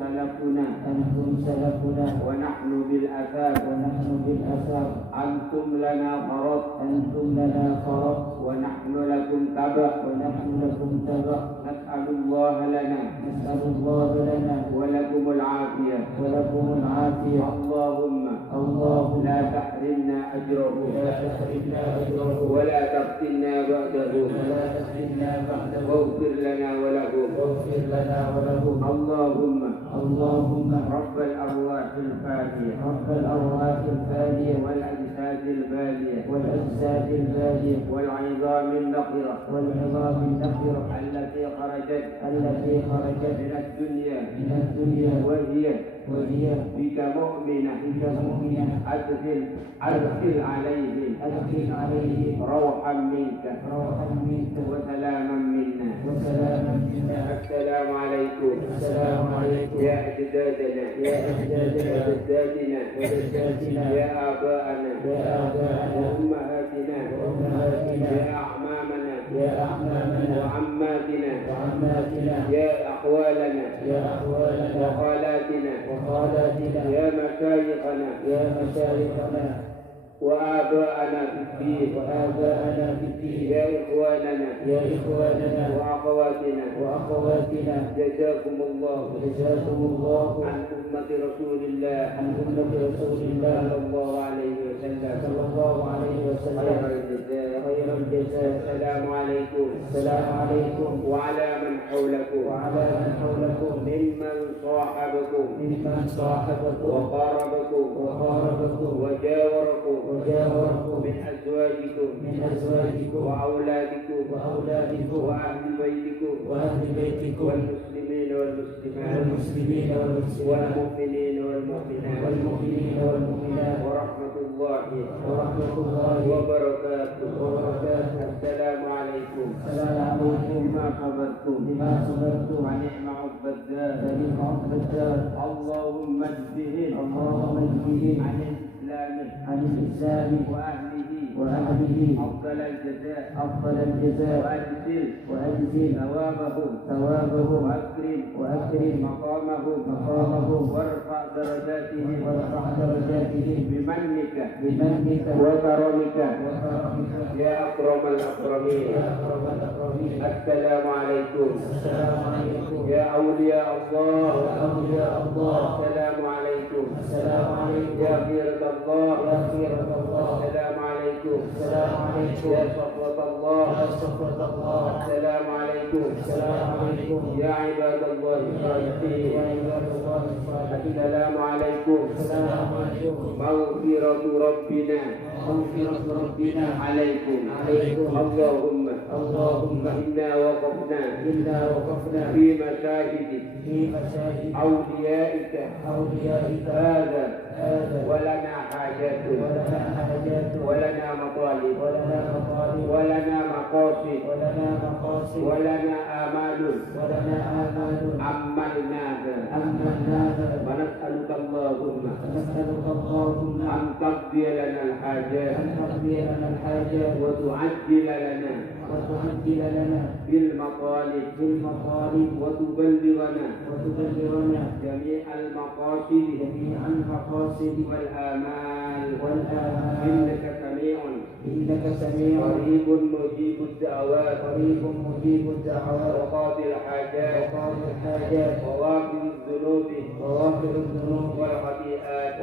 سلفنا ونحن بالأثار أنتم لنا فرط ونحن لكم تبع نسأل الله لنا ولكم العافية اللهم لا تحرمنا أجره ولا تفتنا بعده واغفر لنا وله اللهم رب الأرواح الفانية والأجساد البالية والعظام النقرة التي خرجت من الدنيا وهي بك مؤمنة أدخل عليه روحا منك وسلاما منا السلام عليكم يا أجدادنا يا آباءنا وأمهاتنا يا أعمامنا وعماتنا يا أخوالنا وخالاتنا يا مشايخنا وآباءنا في الدين يا إخواننا وأخواتنا جزاكم الله عن أمة رسول الله صلى الله عليه وسلم خير الجزاء السلام عليكم وعلى من حولكم ممن صاحبكم وقاربكم وجاوركم من أزواجكم وأولادكم وأهل بيتكم والمسلمين والمسلمات والمؤمنين والمؤمنات ورحمة الله وبركاته السلام عليكم بما صبرتم ونعم عقبى الدار اللهم اجزهم عن الإسلام وأهله أفضل الجزاء وأجزل ثوابهم وأكرم مقامهم وارفع درجاتهم بمنك وكرمك يا أكرم الأكرمين السلام عليكم يا أولياء الله السلام عليكم يا خيرة الله السلام عليكم يا صفوة الله السلام عليكم يا عباد الله الصالحين السلام عليكم مغفرة ربنا عليكم اللهم إنا وقفنا في مشاهد أوليائك هذا ولنا حاجات ولنا مطالب ولنا مقاصد ولنا آمال أملناها ونسألك اللهم أن تقضي لنا الحاجات وتعجل لنا بالمطالب وتبلغنا جميع المقاصد والآمال إنك سميع قريب مجيب الدعوات وقاضي الحاجات وغافر الذنوب والخطيئات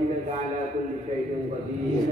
إنك على كل شيء قدير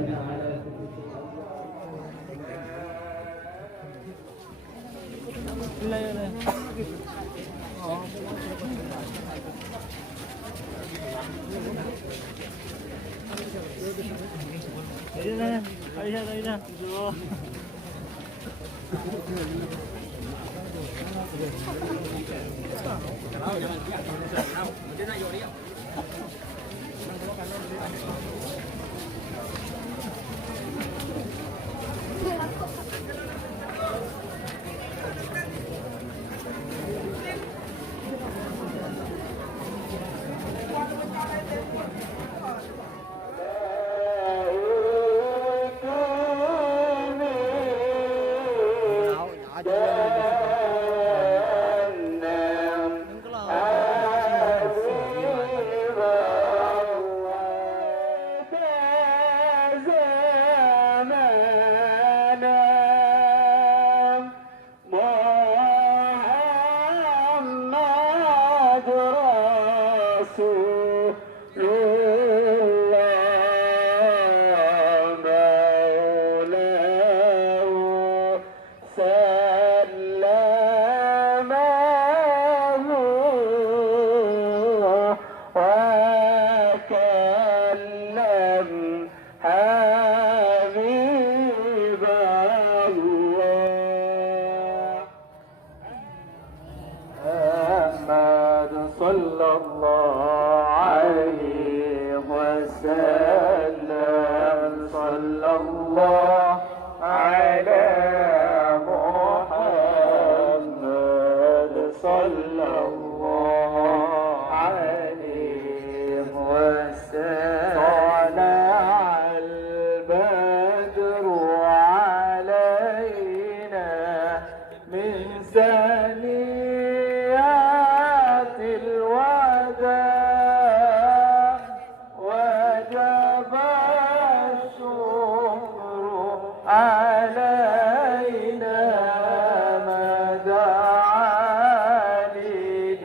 صلى الله عليه وسلم صلى الله على محمد صلى الله عليه وسلم طلع البدر علينا من ثنيات الوداع وجب الشكر علينا ما دعا لله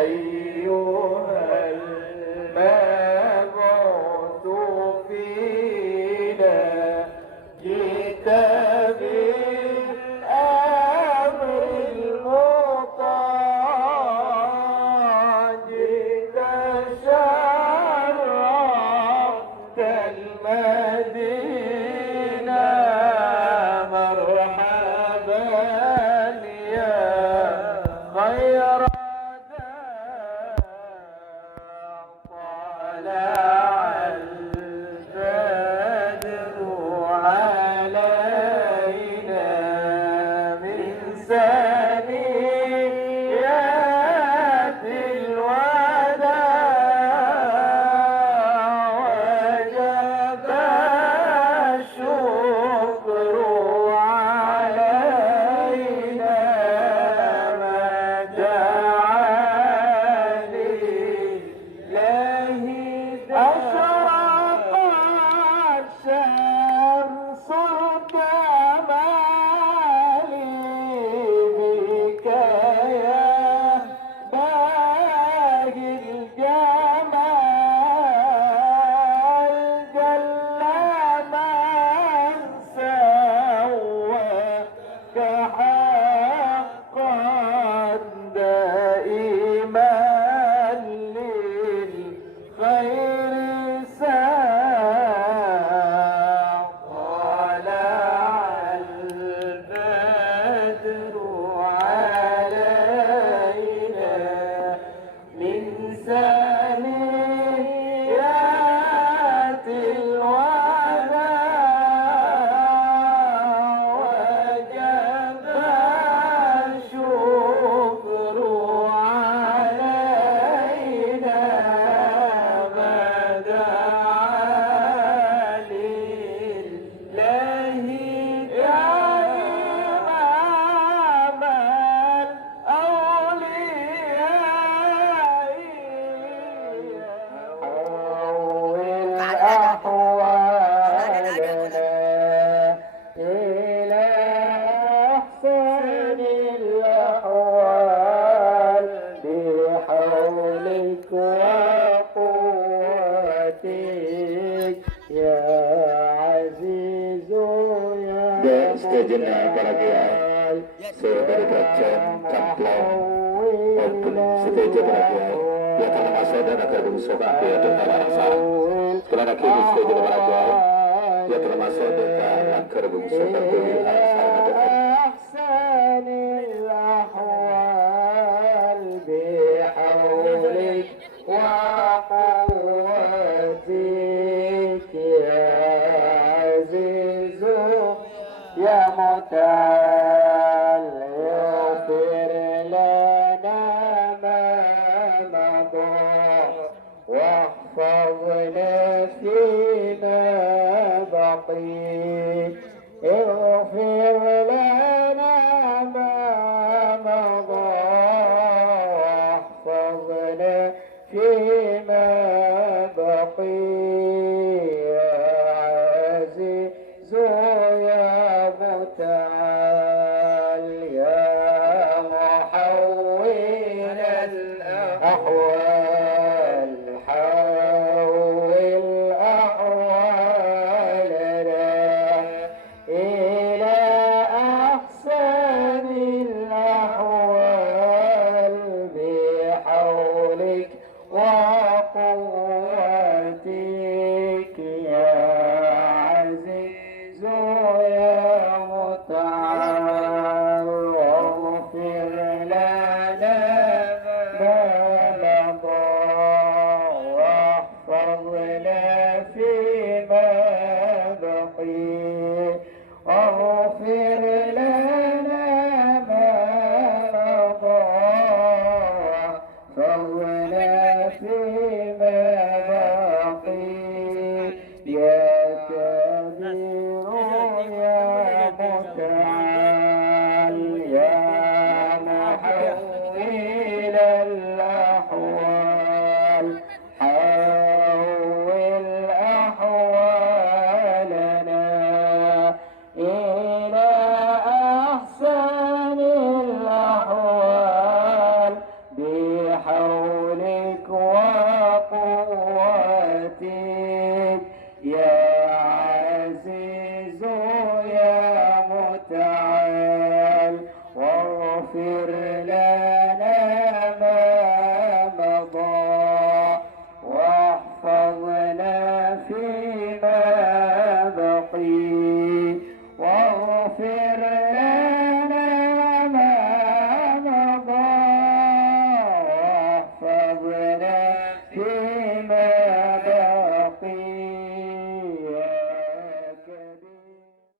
أيها المبعوث فينا جئت بالأمر المطاع جئت شرفت المدينة مرحبا يا خير طلع البدر علينا من ثنيات الوداع وجب الشكر علينا ما دعا لله أشرقت شمس الكمال بك يا باهي الجمال جل من سواك حقا دائما للخير ساق طلع البدر علينا من ثنيات الوداع وجب الشكر علينا ما دعا لله يا إمام الأولياء حول أحوالنا إلى أحسن الأحوال بحولك وقوتك يا عزيز يا Sejenak para kiai, saudara Gajah, Camplong, maupun seteja para kiai, yang telah masuk dan agar bungsu kabeh dan para rasa. Setelah lagi seteja para kiai, yang telah masuk dan agar bungsu kabeh dan para rasa.